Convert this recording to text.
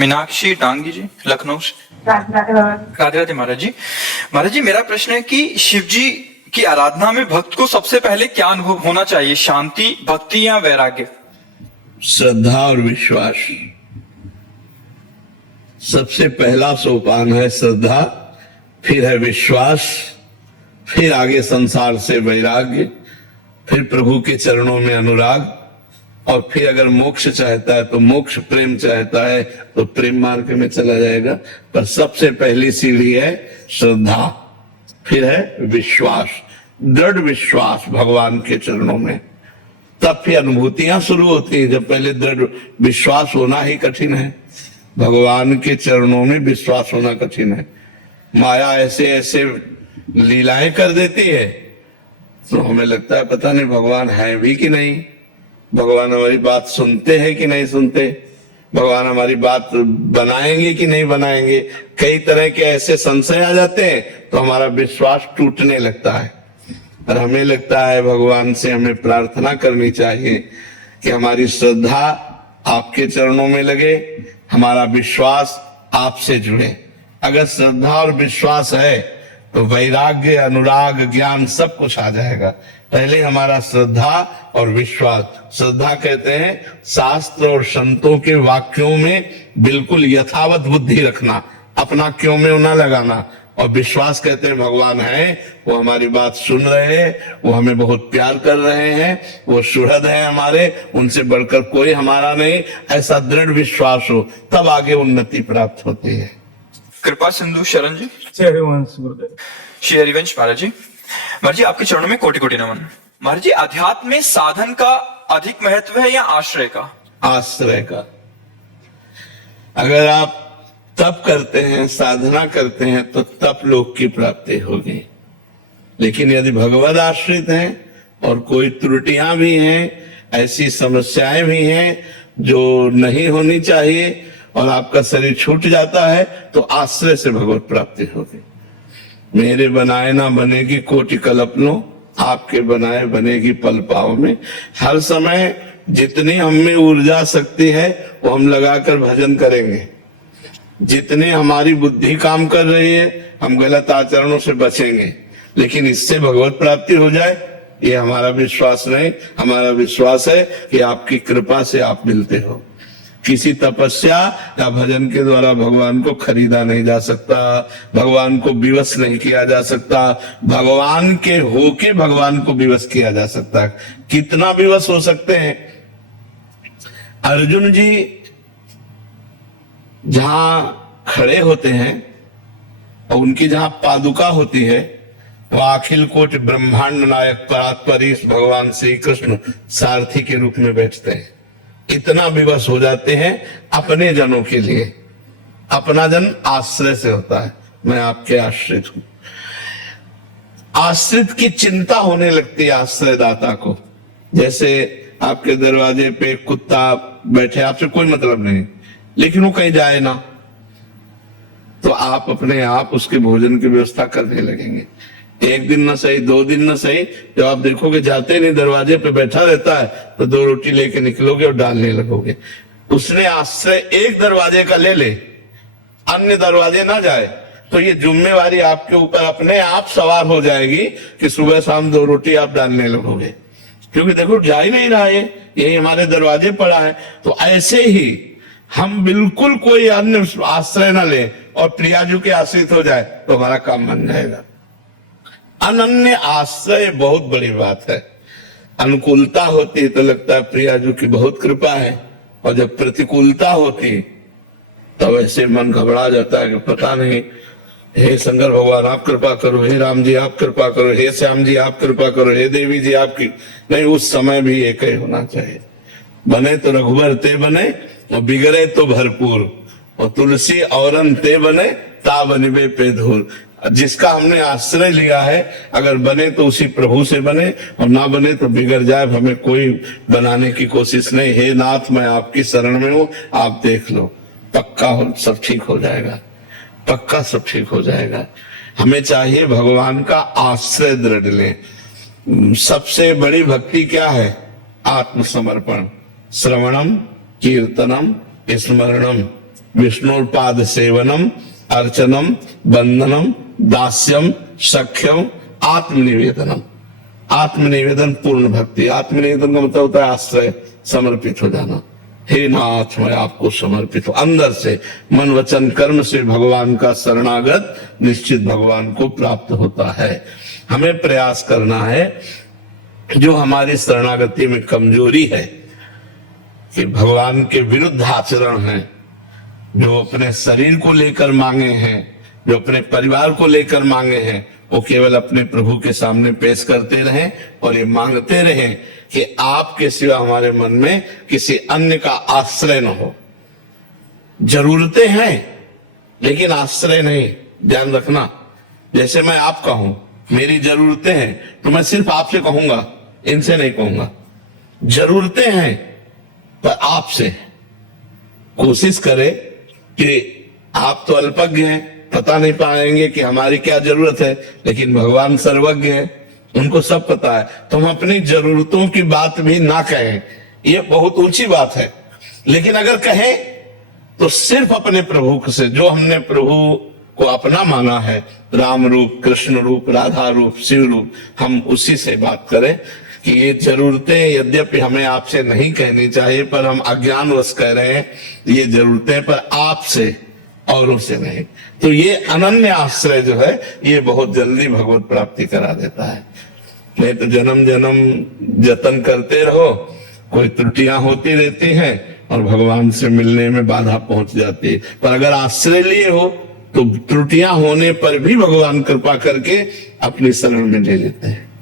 मीनाक्षी डांगी जी, लखनऊ से। राधे राधे महाराज जी। महाराज जी, मेरा प्रश्न है कि शिव जी की आराधना में भक्त को सबसे पहले क्या अनुभव होना चाहिए, शांति, भक्ति या वैराग्य? श्रद्धा और विश्वास। सबसे पहला सोपान है श्रद्धा, फिर है विश्वास, फिर आगे संसार से वैराग्य, फिर प्रभु के चरणों में अनुराग, और फिर अगर मोक्ष चाहता है तो मोक्ष, प्रेम चाहता है तो प्रेम मार्ग में चला जाएगा। पर सबसे पहली सीढ़ी है श्रद्धा, फिर है विश्वास, दृढ़ विश्वास भगवान के चरणों में। तब फिर अनुभूतियां शुरू होती हैं। जब पहले दृढ़ विश्वास होना ही कठिन है, भगवान के चरणों में विश्वास होना कठिन है। माया ऐसे ऐसे लीलाएं कर देती है तो हमें लगता है पता नहीं भगवान है भी कि नहीं, भगवान हमारी बात सुनते हैं कि नहीं सुनते, भगवान हमारी बात बनाएंगे कि नहीं बनाएंगे। कई तरह के ऐसे संशय आ जाते हैं तो हमारा विश्वास टूटने लगता है। और हमें लगता है भगवान से हमें प्रार्थना करनी चाहिए कि हमारी श्रद्धा आपके चरणों में लगे, हमारा विश्वास आपसे जुड़े। अगर श्रद्धा और विश्वास है तो वैराग्य, अनुराग, ज्ञान सब कुछ आ जाएगा। पहले हमारा श्रद्धा और विश्वास। श्रद्धा कहते हैं शास्त्र और संतों के वाक्यों में बिल्कुल यथावत बुद्धि रखना, अपना क्यों में ना लगाना। और विश्वास कहते हैं भगवान है, वो हमारी बात सुन रहे हैं, वो हमें बहुत प्यार कर रहे हैं, वो सुहृद है हमारे, उनसे बढ़कर कोई हमारा नहीं। ऐसा दृढ़ विश्वास हो तब आगे उन्नति प्राप्त होती है। कृपा सिंधु शरण जी। श्री हरिवंश गुरुदेव। श्री हरिवंश महाराज जी। महाराज जी, आपके चरणों में कोटि कोटि नमन। महाराज जी, अध्यात्म में साधन का अधिक महत्व है या आश्रय का? आश्रय का। अगर आप तप करते हैं, साधना करते हैं तो तप लोक की प्राप्ति होगी। लेकिन यदि भगवद आश्रित हैं और कोई त्रुटियां भी हैं, ऐसी समस्याएं भी हैं जो नहीं होनी चाहिए और आपका शरीर छूट जाता है, तो आश्रय से भगवत प्राप्ति होगी। मेरे बनाए ना बनेगी कोटि कल्पनो, आपके बनाए बनेगी पल पाव में। हर समय जितनी हम में ऊर्जा शक्ति है वो हम लगाकर भजन करेंगे। जितने हमारी बुद्धि काम कर रही है हम गलत आचरणों से बचेंगे। लेकिन इससे भगवत प्राप्ति हो जाए ये हमारा विश्वास नहीं। हमारा विश्वास है कि आपकी कृपा से आप मिलते हो। किसी तपस्या या भजन के द्वारा भगवान को खरीदा नहीं जा सकता, भगवान को विवश नहीं किया जा सकता। भगवान के होके भगवान को विवश किया जा सकता है। कितना विवश हो सकते हैं? अर्जुन जी जहां खड़े होते हैं और उनकी जहां पादुका होती है वह अखिल कोटि ब्रह्मांड नायक परात्परीश भगवान श्री कृष्ण सारथी के रूप में बैठते हैं। इतना विवश हो जाते हैं अपने जनों के लिए। अपना जन आश्रय से होता है, मैं आपके आश्रित हूं। आश्रित की चिंता होने लगती है आश्रयदाता को। जैसे आपके दरवाजे पे कुत्ता बैठे, आपसे कोई मतलब नहीं, लेकिन वो कहीं जाए ना, तो आप अपने आप उसके भोजन की व्यवस्था करने लगेंगे। एक दिन ना सही, 2 दिन ना सही, जब आप देखोगे जाते नहीं दरवाजे पे बैठा रहता है तो 2 रोटी लेके निकलोगे और डालने लगोगे। उसने आश्रय एक दरवाजे का ले ले, अन्य दरवाजे ना जाए, तो ये जिम्मेवारी आपके ऊपर अपने आप सवार हो जाएगी कि सुबह शाम 2 रोटी आप डालने लगोगे। क्योंकि देखो जा ही नहीं रहा है, यही हमारे दरवाजे पड़ा है। तो ऐसे ही हम बिल्कुल कोई अन्य आश्रय न ले और प्रियाजू के आश्रित हो जाए तो हमारा काम बन जाएगा। अनन्य आश्रय बहुत बड़ी बात है। अनुकूलता होती है तो लगता है प्रियाजू की बहुत कृपा है, और जब प्रतिकूलता होती तब ऐसे मन घबरा जाता है कि पता नहीं, हे शंकर भगवान आप कृपा करो, हे राम जी आप कृपा करो, हे श्याम जी आप कृपा करो, हे देवी जी आपकी। नहीं, उस समय भी एक ही होना चाहिए। बने तो रघुबर ते बने और बिगड़े तो भरपूर, और तुलसी औरन ते बने ता बनिबे पे धूल। जिसका हमने आश्रय लिया है, अगर बने तो उसी प्रभु से बने, और ना बने तो बिगड़ जाए। हमें कोई बनाने की कोशिश नहीं। हे नाथ मैं आपकी शरण में हूं, आप देख लो, पक्का सब ठीक हो जाएगा, पक्का सब ठीक हो जाएगा। हमें चाहिए भगवान का आश्रय दृढ़ लें। सबसे बड़ी भक्ति क्या है? आत्मसमर्पण। श्रवणम कीर्तनम स्मरणम विष्णुपाद सेवनम अर्चनम बंधनम दास्यम सख्यम आत्मनिवेदनम। आत्मनिवेदन पूर्ण भक्ति। आत्मनिवेदन का मतलब होता है आश्रय, समर्पित हो जाना। हे नाथ मैं आपको समर्पित हूं, अंदर से मन वचन कर्म से भगवान का शरणागत निश्चित भगवान को प्राप्त होता है। हमें प्रयास करना है, जो हमारी शरणागति में कमजोरी है कि भगवान के विरुद्ध आचरण है, जो अपने शरीर को लेकर मांगे हैं, जो अपने परिवार को लेकर मांगे हैं, वो केवल अपने प्रभु के सामने पेश करते रहें और ये मांगते रहें कि आपके सिवा हमारे मन में किसी अन्य का आश्रय न हो। जरूरतें हैं लेकिन आश्रय नहीं, ध्यान रखना। जैसे मैं आपका हूं, मेरी जरूरतें हैं तो मैं सिर्फ आपसे कहूंगा, इनसे नहीं कहूंगा। जरूरतें हैं पर आपसे। कोशिश करें कि आप तो अल्पज्ञ हैं, पता नहीं पाएंगे कि हमारी क्या जरूरत है, लेकिन भगवान सर्वज्ञ है, उनको सब पता है। तो हम अपनी जरूरतों की बात भी ना कहें, ये बहुत ऊंची बात है। लेकिन अगर कहें तो सिर्फ अपने प्रभु से, जो हमने प्रभु को अपना माना है, राम रूप, कृष्ण रूप, राधा रूप, शिव रूप, हम उसी से बात करें कि ये जरूरतें यद्यपि हमें आपसे नहीं कहनी चाहिए, पर हम अज्ञानवश कह रहे हैं ये जरूरतें, पर आपसे, औरों से नहीं। तो ये अनन्य आश्रय जो है ये बहुत जल्दी भगवत प्राप्ति करा देता है। नहीं तो जन्म जन्म जतन करते रहो, कोई त्रुटियां होती रहती हैं और भगवान से मिलने में बाधा पहुंच जाती है। पर अगर आश्रय लिए हो तो त्रुटियां होने पर भी भगवान कृपा करके अपनी शरण में ले लेते हैं।